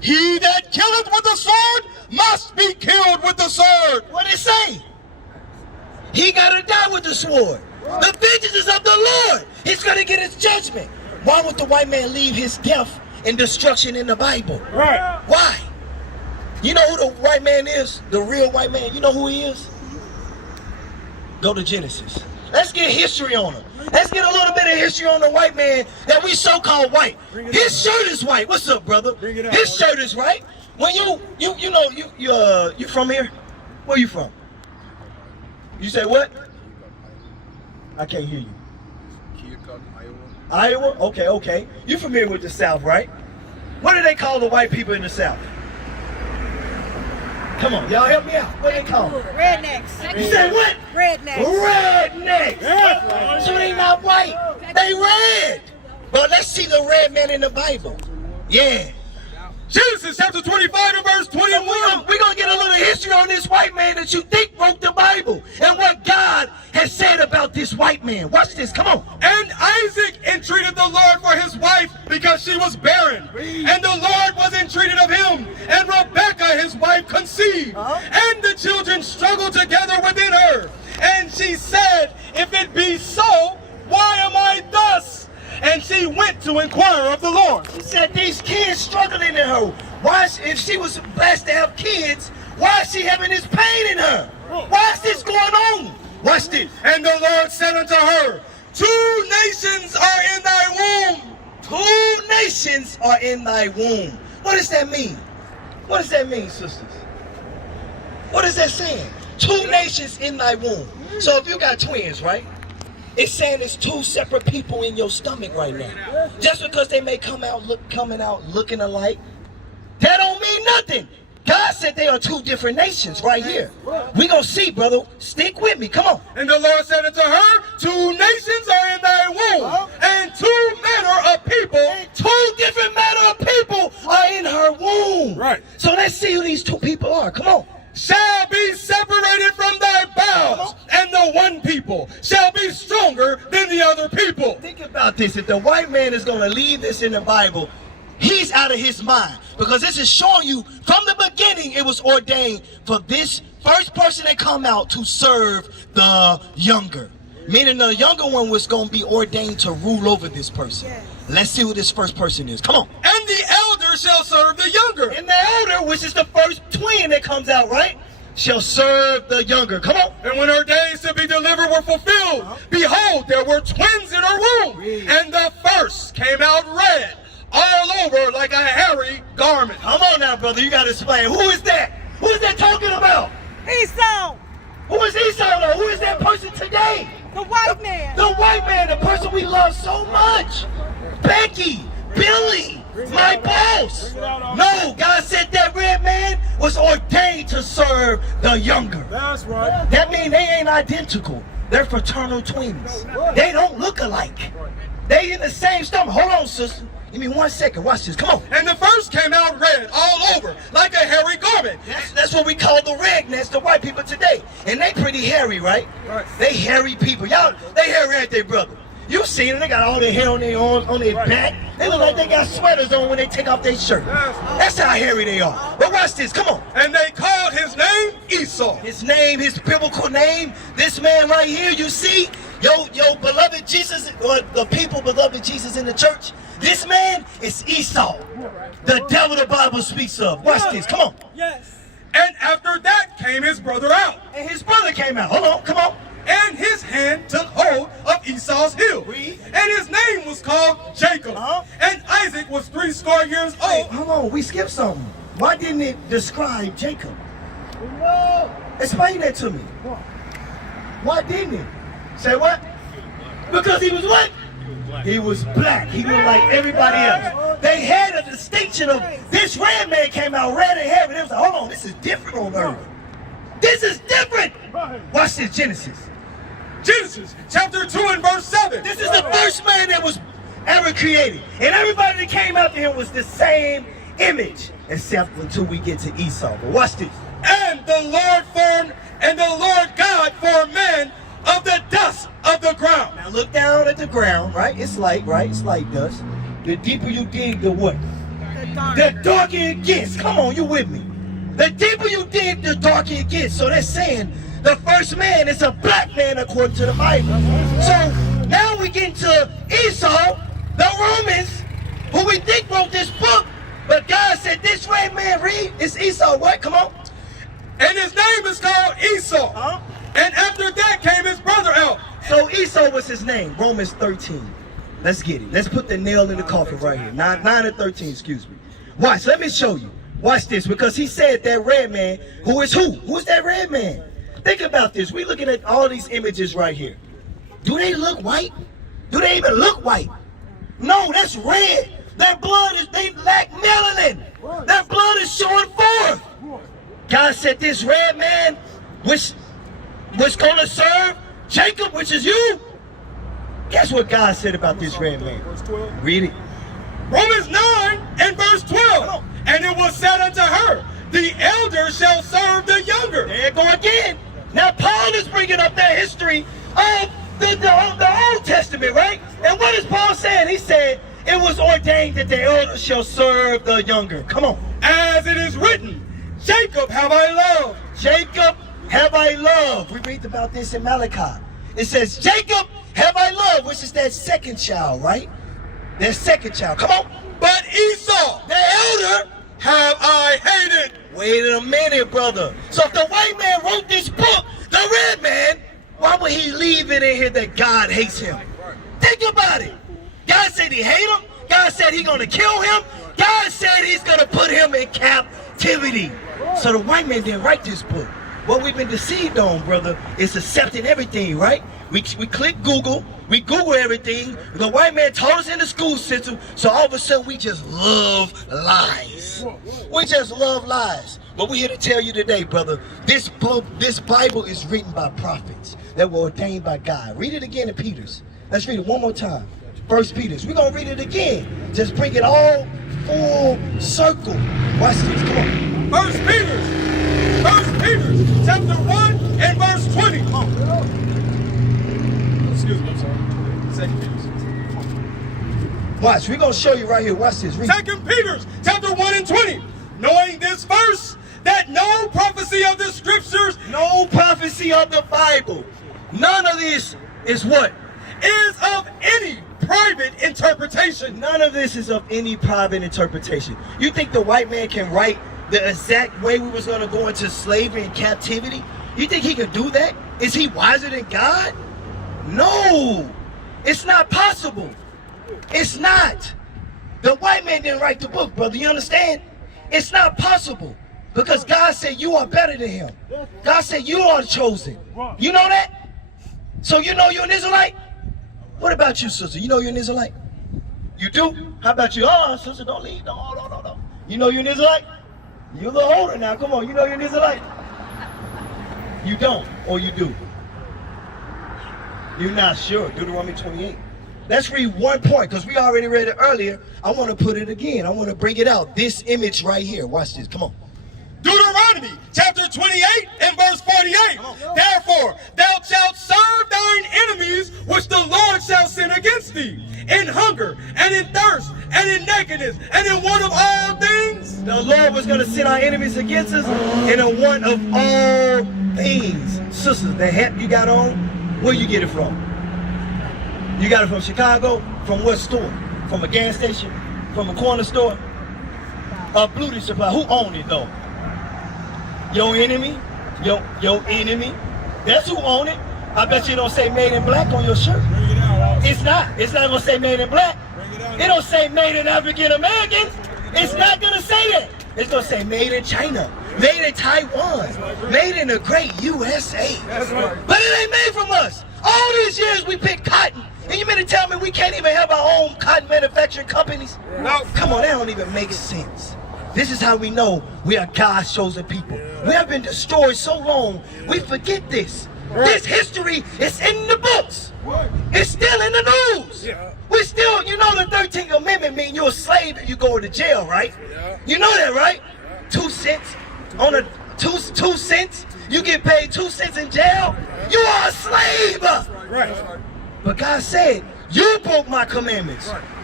he that killeth with the sword must be killed with the sword. What did it say? He got to die with the sword. The vengeance is of the Lord. He's going to get his judgment. Why would the white man leave his death and destruction in the Bible? Right. Why? You know who the white man is? The real white man. You know who he is? Go to Genesis. Let's get history on him. Let's get a little bit of history on the white man that we so-called white. His shirt is white. What's up, brother? His shirt is white. When you from here? Where you from? You say what? I can't hear you. Iowa? Okay. You familiar with the South, right? What do they call the white people in the South? Come on, y'all help me out. What do they call them? Rednecks. You said what? Rednecks. Rednecks. So they not white. They red. But let's see the red man in the Bible. Yeah. Genesis chapter 25 and verse 21. We're going to get a little history on this white man that you think wrote the Bible and what God has said about this white man. Watch this. Come on. And Isaac entreated the Lord for his wife because she was barren. And the Lord was entreated of him. And Rebekah, his wife, conceived. And the children struggled together within her. And she said, if it be so, why am I thus? And she went to inquire of the Lord. She said these kids struggling in her. Why, if she was blessed to have kids, why is she having this pain in her? Why is this going on? Watch this. And the Lord said unto her, 2 nations are in thy womb. 2 nations are in thy womb. What does that mean? What does that mean, sisters? What is that saying? 2 nations in thy womb. So if you got twins, right? It's saying it's 2 separate people in your stomach right now. Just because they may coming out looking alike, that don't mean nothing. God said they are 2 different nations right here. We gonna see, brother. Stick with me. Come on. And the Lord said unto her, 2 nations are in thy womb, and 2 manner of people. 2 different manner of people are in her womb. Right. So let's see who these 2 people are. Come on. Shall be separated from thy bowels, and the one people shall be stronger than the other people. Think about this. If the white man is going to leave this in the Bible, he's out of his mind. Because this is showing you from the beginning it was ordained for this first person that come out to serve the younger. Meaning the younger one was going to be ordained to rule over this person. Yes. Let's see who this first person is. Come on. And the elder shall serve the younger. And the elder, which is the first twin that comes out, right, shall serve the younger. Come on. And when her days to be delivered were fulfilled, behold, there were twins in her womb. And the first came out red, all over like a hairy garment. Come on now, brother. You got to explain. Who is that? Who is that talking about? Esau. Who is Esau, though? Who is that person today? The white man. The white man, the person we love so much. Becky, Billy, my boss. No, God said that red man was ordained to serve the younger. That's right. That means they ain't identical. They're fraternal twins. They don't look alike. They in the same stomach. Hold on, sister. Give me 1 second. Watch this. Come on. And the first came out red all over like a hairy garment. That's what we call the rednecks, the white people today. And they pretty hairy, right? They hairy people. Y'all, they hairy at their brother. You seen them, they got all their hair on their arms, on their back. They look like they got sweaters on when they take off their shirt. That's how hairy they are. But watch this, come on. And they called his name Esau. His name, his biblical name, this man right here, you see, your beloved Jesus, or the people beloved Jesus in the church, this man is Esau, the devil the Bible speaks of. Watch this, come on. Yes. And after that came his brother out. And his brother came out. Hold on, come on. And his hand took hold of Esau's heel. And his name was called Jacob. And Isaac was 80 years old. Hey, hold on, we skipped something. Why didn't it describe Jacob? Explain that to me. Why didn't it? Say what? Because he was what? He was black. He looked like everybody else. They had a distinction of this red man came out red and hairy. They was like, hold on, this is different on earth. This is different. Watch this, Genesis. Genesis chapter 2 and verse 7. This is the first man that was ever created. And everybody that came after him was the same image, except until we get to Esau. But watch this. And the Lord God formed man of the dust of the ground. Now look down at the ground, right? It's like, right? It's like dust. The deeper you dig, the what? The the darker it gets. Come on, you with me? The deeper you dig, the darker it gets. So they're saying the first man is a black man according to the Bible. So now we get into Esau, the Romans, who we think wrote this book, but God said this red man, read, it's Esau, what? Come on. And his name is called Esau. And after that came his brother out. So Esau was his name, Romans 13. Let's get it. Let's put the nail in the coffin right here. 9 and 13, excuse me. Watch, let me show you. Watch this, because he said that red man, who is who? Who's that red man? Think about this. We're looking at all these images right here. Do they look white? Do they even look white? No, that's red. Their blood is, they lack melanin. Their blood is showing forth. God said this red man, which was going to serve Jacob, which is you. Guess what God said about this red man? Read it. Romans 9 and verse 12. And it was said unto her, the elder shall serve the younger. There you go again. Now Paul is bringing up that history of the Old Testament, right? And what is Paul saying? He said, it was ordained that the elder shall serve the younger. Come on. As it is written, Jacob have I loved. Jacob have I loved. We read about this in Malachi. It says, Jacob have I loved, which is that second child, right? That second child. Come on. But Esau, The elder have I hated. Wait a minute, brother. So if the white man wrote this book, the red man, why would he leave it in here that God hates him? Think about it. God said he hate him. God said he's going to kill him. God said he's going to put him in captivity. So the white man didn't write this book. What we've been deceived on, brother, is accepting everything, right? We click Google. We Google everything. The white man taught us in the school system, so all of a sudden we just love lies. We just love lies. But we're here to tell you today, brother, this book, this Bible is written by prophets that were ordained by God. Read it again in Peter's. Let's read it one more time. First Peter's. We're going to read it again. Just bring it all full circle. Watch this. Come on. First Peter, chapter 1 and verse 20. Excuse me, I'm sorry. Second Peter's. Watch, we're going to show you right here. Watch this. Read. Second Peter, chapter 1 and 20. Knowing this verse, that no prophecy of the scriptures, No prophecy of the Bible. None of this is what? is of any private interpretation. None of this is of any private interpretation. You think the white man can write the exact way we was going to go into slavery and captivity? You think he could do that? Is he wiser than God? No. It's not possible. It's not. The white man didn't write the book, brother. You understand? It's not possible. Because God said you are better than him. God said you are chosen. You know that? So you know you're an Israelite? What about you, sister? You know you're an Israelite? You do? How about you? Oh, sister, don't leave. No. You know you're an Israelite? You're a little older now. Come on, you know you're an Israelite? You don't, or you do? You're not sure. Deuteronomy 28. Let's read one point, because we already read it earlier. I want to put it again. I want to bring it out. This image right here. Watch this. Come on. Deuteronomy chapter 28 and verse 48. Therefore, thou shalt serve thine enemies, which the Lord shall send against thee, in hunger, and in thirst, and in nakedness, and in want of all things. The Lord was going to send our enemies against us in a want of all things. Sisters, the hat you got on, where you get it from? You got it from Chicago? From what store? From a gas station? From a corner store? A beauty supply. Who owned it though? Your enemy? Your enemy? That's who own it. I bet you don't say made in black on your shirt. It's not. It's not gonna say made in black. It don't say made in African Americans. It's not gonna say that. It's gonna say made in China, made in Taiwan, made in the great USA. But it ain't made from us. All these years we picked cotton, and you mean to tell me we can't even have our own cotton manufacturing companies? No. Come on, that don't even make sense. This is how we know we are God's chosen people. We have been destroyed so long, we forget this. This history is in the books. It's still in the news. We still, you know the 13th Amendment means you're a slave and you go to jail, right? You know that, right? 2 cents on a 2 cents. You get paid 2 cents in jail. You are a slave. But God said, you broke my commandments.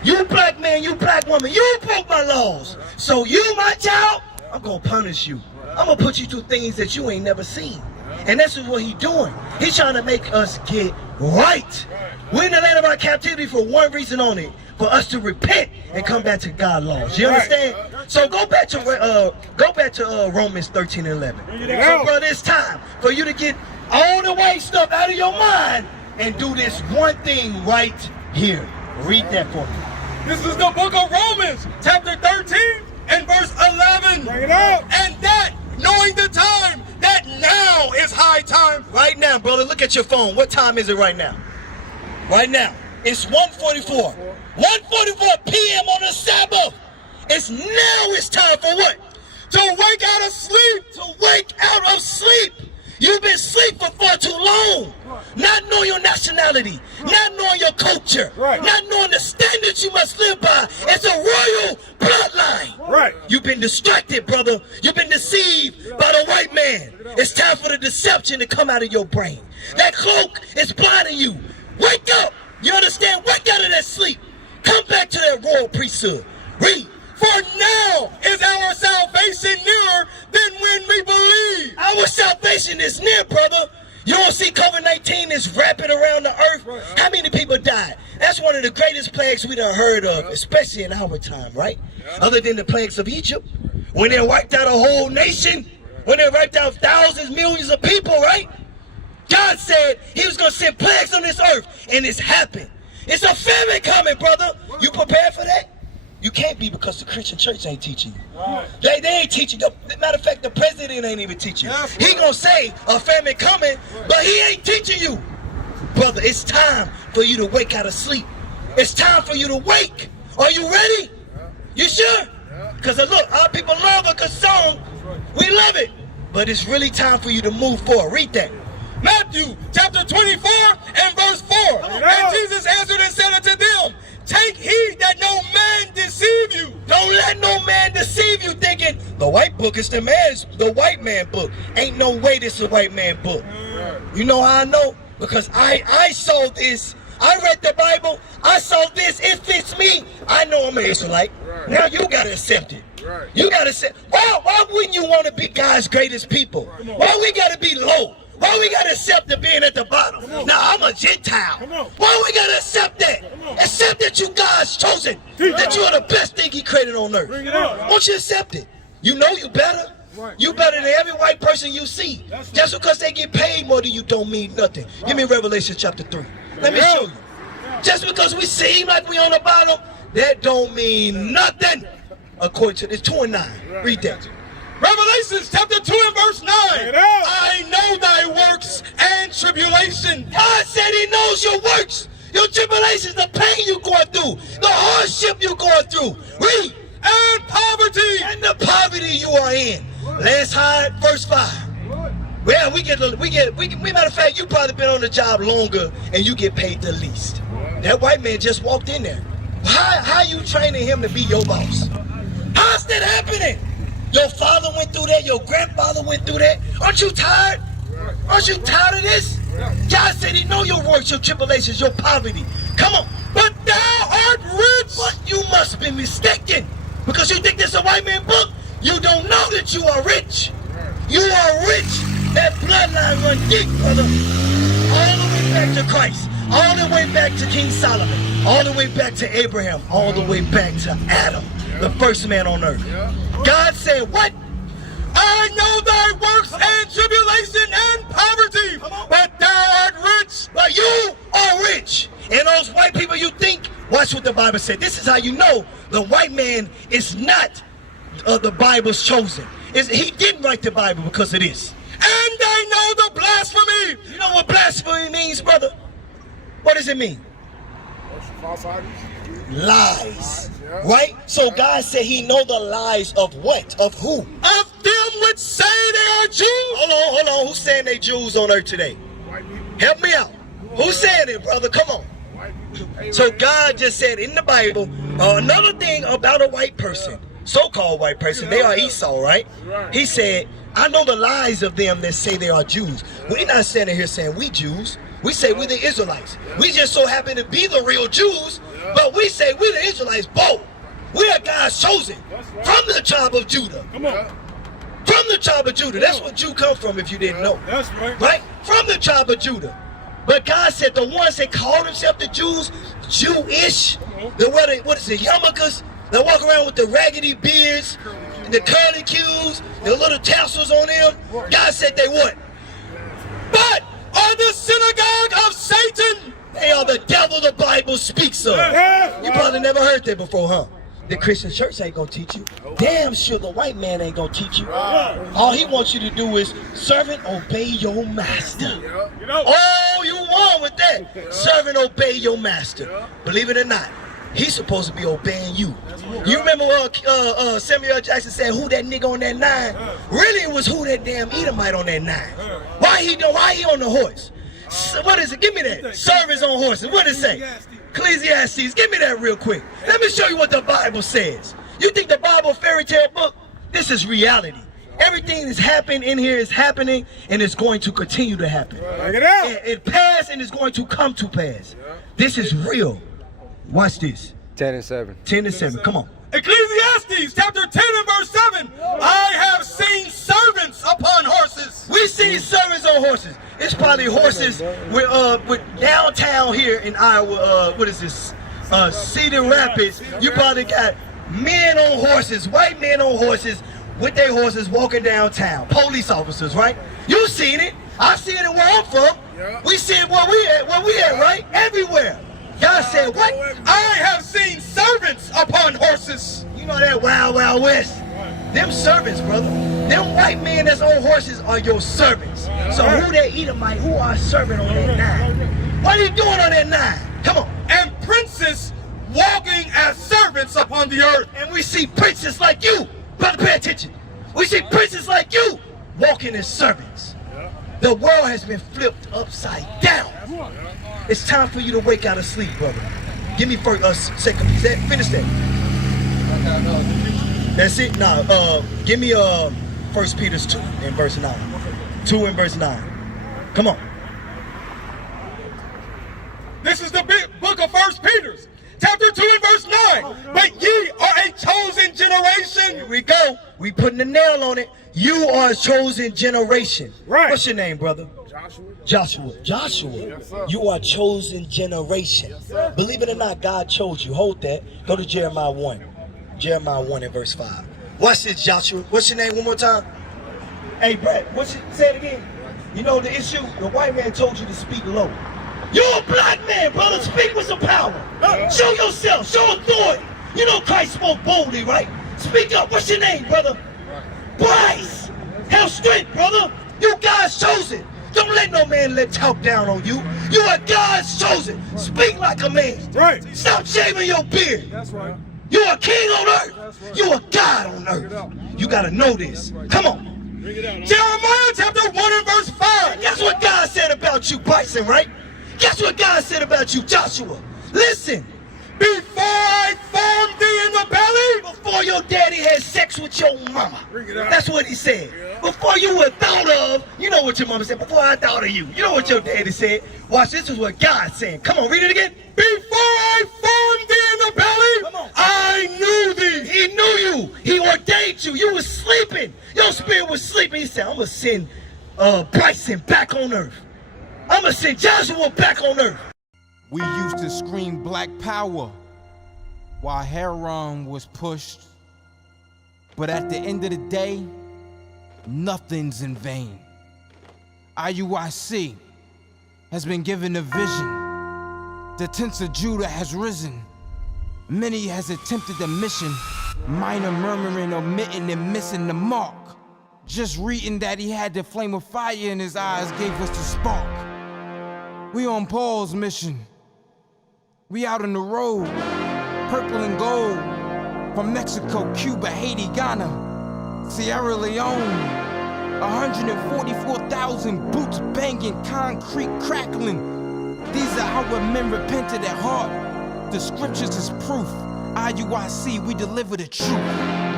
You black man, you black woman, you broke my laws. So you, my child, I'm gonna punish you. I'm gonna put you through things that you ain't never seen. And that's what he's doing. He's trying to make us get right. We're in the land of our captivity for one reason only, for us to repent and come back to God's laws. You understand? So go back to Romans 13 and 11. So brother, it's time for you to get all the white stuff out of your mind and do this one thing right here. Read that for me. This is the book of Romans, chapter 13 and verse 11. Bring it out. And that, knowing the time, that now is high time. Right now, brother, look at your phone. What time is it right now? Right now. It's 1:44. 1:44 p.m. on the Sabbath. It's time for what? To wake out of sleep. To wake out of sleep. You've been asleep for far too long. Not knowing your nationality, not knowing your culture, not knowing the standards you must live by. It's a royal bloodline. Right. You've been distracted, brother. You've been deceived by the white man. It's time for the deception to come out of your brain. That cloak is blinding you. Wake up. You understand? Wake out of that sleep. Come back to that royal priesthood. Read. For now is our salvation nearer than when we believe. Our salvation is near, brother. You don't see COVID-19 is wrapping around the earth? How many people died? That's one of the greatest plagues we done heard of, especially in our time, right? Other than the plagues of Egypt, when they wiped out a whole nation, when they wiped out thousands, millions of people, right? God said he was going to send plagues on this earth, and it's happened. It's a famine coming, brother. You prepared for that? You can't be, because the Christian church ain't teaching you. They ain't teaching you. Matter of fact, the president ain't even teaching you. He gonna say a famine coming, but he ain't teaching you. Brother, it's time for you to wake out of sleep. It's time for you to wake. Are you ready? You sure? Because look, our people love a good song. We love it. But it's really time for you to move forward. Read that. Matthew chapter 24 and verse 4. And Jesus answered and said unto them, take heed that no man deceive you. Don't let no man deceive you thinking the white book is the white man book. Ain't no way this is a white man book. You know how I know? Because I saw this. I read the Bible. I saw this. It fits me. I know I'm an Israelite. Now you gotta accept it. You gotta say, why wouldn't you want to be God's greatest people? Why we gotta be low? Why we gotta accept the being at the bottom? Now I'm a Gentile. Why we gotta accept that? Accept that you God's chosen. That you are the best thing he created on earth. Won't you accept it? You know you better. You better than every white person you see. Just because they get paid more than you don't mean nothing. Give me Revelation chapter 3. Let me show you. Just because we seem like we on the bottom, that don't mean nothing. According to this 2 and 9. Read that. Revelation chapter 2 and verse 9. I know thy works and tribulation. God said he knows your works, your tribulations, the pain you're going through, the hardship you're going through. Read. And poverty. And the poverty you are in. Let's hide verse 5. Well, matter of fact, you probably been on the job longer and you get paid the least. That white man just walked in there. How you training him to be your boss? How's that happening? Your father went through that, your grandfather went through that. Aren't you tired? Aren't you tired of this? God said he know your works, your tribulations, your poverty. Come on. But thou art rich. But you must be mistaken. Because you think this is a white man book, you don't know that you are rich. You are rich. That bloodline run deep, brother. All the way back to Christ. All the way back to King Solomon. All the way back to Abraham. All the way back to Adam, the first man on earth. God said, what? I know thy works and tribulation and poverty, but thou art rich. But you are rich. And those white people you think, watch what the Bible said. This is how you know the white man is not the Bible's chosen. He didn't write the Bible because of this. And I know the blasphemy. You know what blasphemy means, brother? What does it mean? Lies. Right? So God said he know the lies of what? Of who? Of them which say they are Jews. Hold on. Who's saying they Jews on earth today? Help me out. Who's saying it, brother? Come on. So God just said in the Bible, another thing about a white person, so-called white person, they are Esau, right? He said, I know the lies of them that say they are Jews. We're not standing here saying we Jews. We say we the Israelites. We just so happen to be the real Jews, But we say we the Israelites bold. We are God's chosen from the tribe of Judah. Come on. From the tribe of Judah. That's where Jew come from if you didn't know. That's right. Right? From the tribe of Judah. But God said the ones that call themselves the Jews, Jewish, what is it, yarmulkes, that walk around with the raggedy beards, the curly cues, the little tassels on them. God said they what? But are the synagogue of Satan. They are the devil the Bible speaks of. You probably never heard that before, huh? The Christian church ain't gonna teach you. Damn sure the white man ain't gonna teach you. All he wants you to do is, servant, obey your master. Oh, you won with that. Servant, obey your master. Believe it or not, he's supposed to be obeying you. You remember Samuel Jackson said, who that nigga on that 9? Really, it was who that damn Edomite on that 9. Why he on the horse? What is it? Give me that. Servants on horses. What does it say? Ecclesiastes. Give me that real quick. Let me show you what the Bible says. You think the Bible a fairy tale book? This is reality. Everything that's happened in here is happening, and it's going to continue to happen. It passed, and it's going to come to pass. This is real. Watch this. 10 and 7. 10 and 7. Come on. Ecclesiastes chapter 10 and verse 7. I have seen servants upon horses. We see servants on horses. It's probably horses with downtown here in Iowa. What is this? Cedar Rapids. You probably got men on horses, white men on horses, with their horses walking downtown. Police officers, right? You seen it. I seen it where I'm from. We see it where we at, right? Everywhere. God said what? I have seen servants upon horses. You know that Wild Wild West? Them servants, brother. Them white men that's on horses are your servants. So who that Edomite, who are serving on that 9? What are you doing on that 9? Come on. And princes walking as servants upon the earth. And we see princes like you. Brother, pay attention. We see princes like you walking as servants. The world has been flipped upside down. It's time for you to wake out of sleep, brother. Give me first, second piece. Finish that. That's it. Nah, give me 1 Peter 2 and verse 9. 2 and verse 9. Come on. This is the book of 1 Peter, chapter 2 and verse 9. But ye are a chosen generation. Here we go. We putting the nail on it. You are a chosen generation. Right. What's your name, brother? Joshua. Yes, You are a chosen generation. Believe it or not, God chose you. Hold that. Go to Jeremiah 1. Jeremiah 1 and verse 5. Watch this, Joshua. What's your name one more time? Hey, Brett, say it again. You know the issue? The white man told you to speak low. You're a black man, brother. Speak with some power. Show yourself. Show authority. You know Christ spoke boldly, right? Speak up. What's your name, brother? Bryce. Have strength, brother. You God's chosen. Don't let no man talk down on you. You are God's chosen. Speak like a man. Right. Stop shaving your beard. That's right. You are king on earth. You are God on earth. You got to know this. Come on. Jeremiah chapter 1 and verse 5. Guess what God said about you, Bryson, right? Guess what God said about you, Joshua? Listen. Before I formed thee in the belly. Before your daddy had sex with your mama. That's what he said. Before you were thought of, you know what your mama said. Before I thought of you. You know what your daddy said. Watch, this is what God said. Come on, read it again. Before I formed thee in the belly, I knew thee. He knew you. He ordained you. You were sleeping. Your spirit was sleeping. He said, I'm going to send Bryson back on earth. I'm going to send Joshua back on earth. We used to scream black power while heroin was pushed. But at the end of the day, nothing's in vain. IUIC has been given a vision. The tents of Judah has risen. Many has attempted the mission. Minor murmuring, omitting, and missing the mark. Just reading that he had the flame of fire in his eyes gave us the spark. We on Paul's mission. We out on the road, purple and gold. From Mexico, Cuba, Haiti, Ghana, Sierra Leone. 144,000 boots banging, concrete crackling. These are our men repented at heart. The scriptures is proof. IUIC, we deliver the truth.